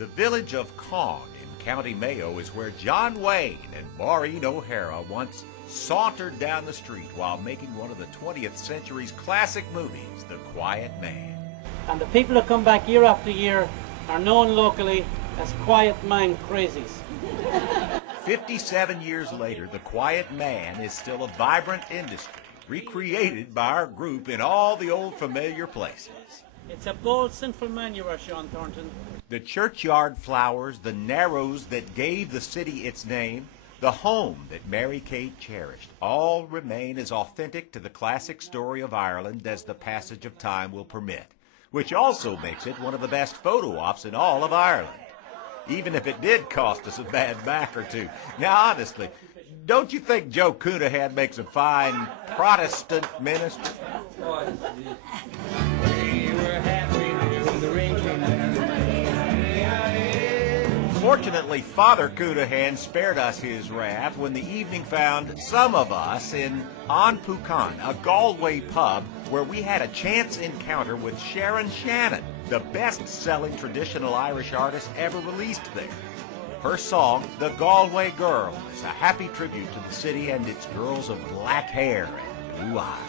The village of Caen in County Mayo is where John Wayne and Maureen O'Hara once sauntered down the street while making one of the 20th century's classic movies, The Quiet Man. And the people who come back year after year are known locally as Quiet Man Crazies. 57 years later, The Quiet Man is still a vibrant industry, recreated by our group in all the old familiar places. It's a bold, sinful man you are, Sean Thornton. The churchyard flowers, the narrows that gave the city its name, the home that Mary Kate cherished, all remain as authentic to the classic story of Ireland as the passage of time will permit, which also makes it one of the best photo ops in all of Ireland, even if it did cost us a bad back or two. Now, honestly, don't you think Joe Cunahan makes a fine Protestant minister? Fortunately, Father Cunahan spared us his wrath when the evening found some of us in An Pucan, a Galway pub where we had a chance encounter with Sharon Shannon, the best-selling traditional Irish artist ever released there. Her song, The Galway Girl, is a happy tribute to the city and its girls of black hair and blue eyes.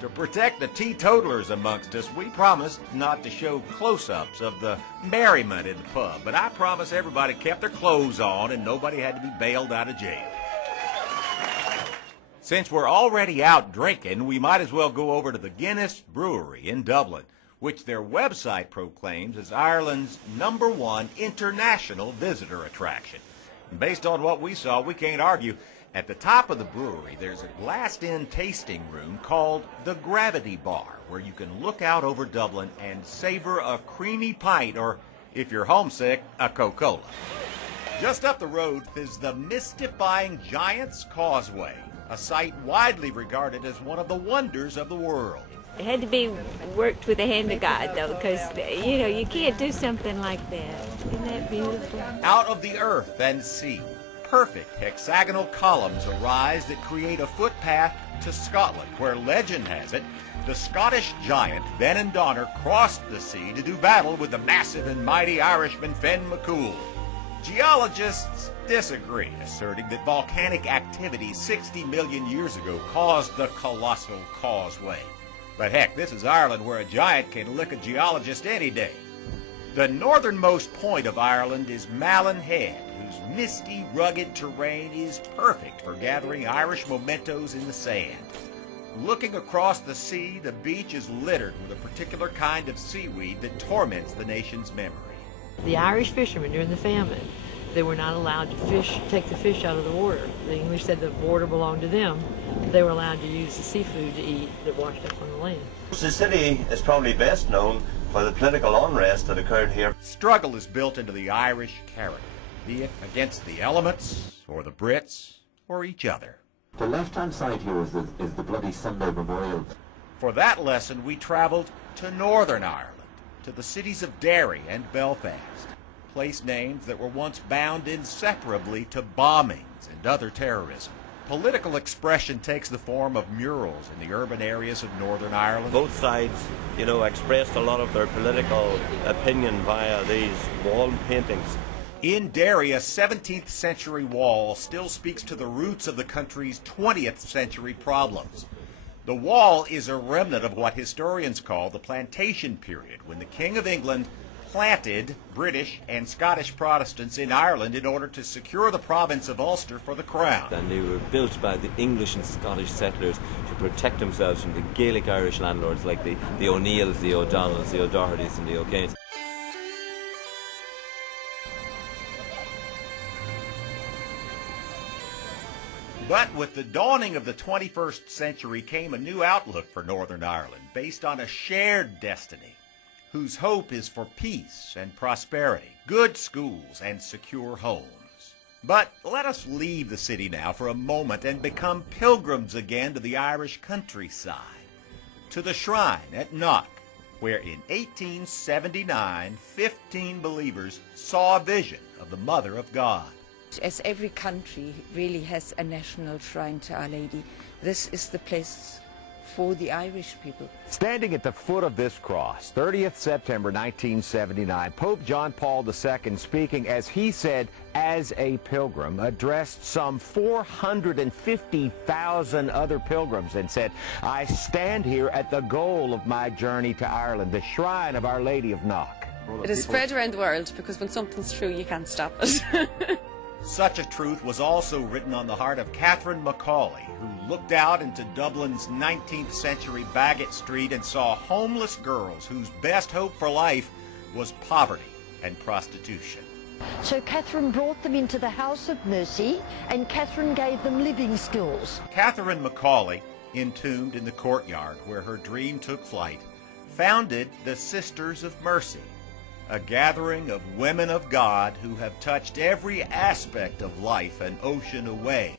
To protect the teetotalers amongst us, we promised not to show close-ups of the merriment in the pub, but I promise everybody kept their clothes on and nobody had to be bailed out of jail. Since we're already out drinking, we might as well go over to the Guinness Brewery in Dublin, which their website proclaims as Ireland's #1 international visitor attraction. And based on what we saw, we can't argue. At the top of the brewery, there's a glassed-in tasting room called the Gravity Bar, where you can look out over Dublin and savor a creamy pint, or, if you're homesick, a Coca-Cola. Just up the road is the mystifying Giant's Causeway, a site widely regarded as one of the wonders of the world. It had to be worked with the hand of God, though, because, you know, you can't do something like that. Isn't that beautiful? Out of the earth and sea, perfect hexagonal columns arise that create a footpath to Scotland, where legend has it, the Scottish giant Ben and Donner crossed the sea to do battle with the massive and mighty Irishman Finn McCool. Geologists disagree, asserting that volcanic activity 60 million years ago caused the colossal causeway. But heck, this is Ireland, where a giant can lick a geologist any day. The northernmost point of Ireland is Malin Head, whose misty, rugged terrain is perfect for gathering Irish mementos in the sand. Looking across the sea, the beach is littered with a particular kind of seaweed that torments the nation's memory. The Irish fishermen during the famine, they were not allowed to take the fish out of the water. The English said the water belonged to them. They were allowed to use the seafood to eat that washed up on the land. The city is probably best known for the political unrest that occurred here. Struggle is built into the Irish character, be it against the elements, or the Brits, or each other. The left-hand side here is the Bloody Sunday Memorial. For that lesson, we traveled to Northern Ireland, to the cities of Derry and Belfast, place names that were once bound inseparably to bombings and other terrorism. Political expression takes the form of murals in the urban areas of Northern Ireland. Both sides, you know, expressed a lot of their political opinion via these wall paintings. In Derry, a 17th century wall still speaks to the roots of the country's 20th century problems. The wall is a remnant of what historians call the plantation period, when the King of England planted British and Scottish Protestants in Ireland in order to secure the province of Ulster for the crown. And they were built by the English and Scottish settlers to protect themselves from the Gaelic Irish landlords like the O'Neills, the O'Donnells, the O'Dohertys and the O'Kanes. But with the dawning of the 21st century came a new outlook for Northern Ireland based on a shared destiny, whose hope is for peace and prosperity, good schools, and secure homes. But let us leave the city now for a moment and become pilgrims again to the Irish countryside, to the shrine at Knock, where in 1879, 15 believers saw a vision of the Mother of God. As every country really has a national shrine to Our Lady, this is the place for the Irish people. Standing at the foot of this cross, 30th September 1979, Pope John Paul II, speaking, as he said, as a pilgrim, addressed some 450,000 other pilgrims and said, I stand here at the goal of my journey to Ireland, the shrine of Our Lady of Knock. It is spread around the world because when something's true, you can't stop it. Such a truth was also written on the heart of Catherine Macaulay, who looked out into Dublin's 19th century Baggot Street and saw homeless girls whose best hope for life was poverty and prostitution. So Catherine brought them into the House of Mercy, and Catherine gave them living skills. Catherine Macaulay, entombed in the courtyard where her dream took flight, founded the Sisters of Mercy, a gathering of women of God who have touched every aspect of life an ocean away.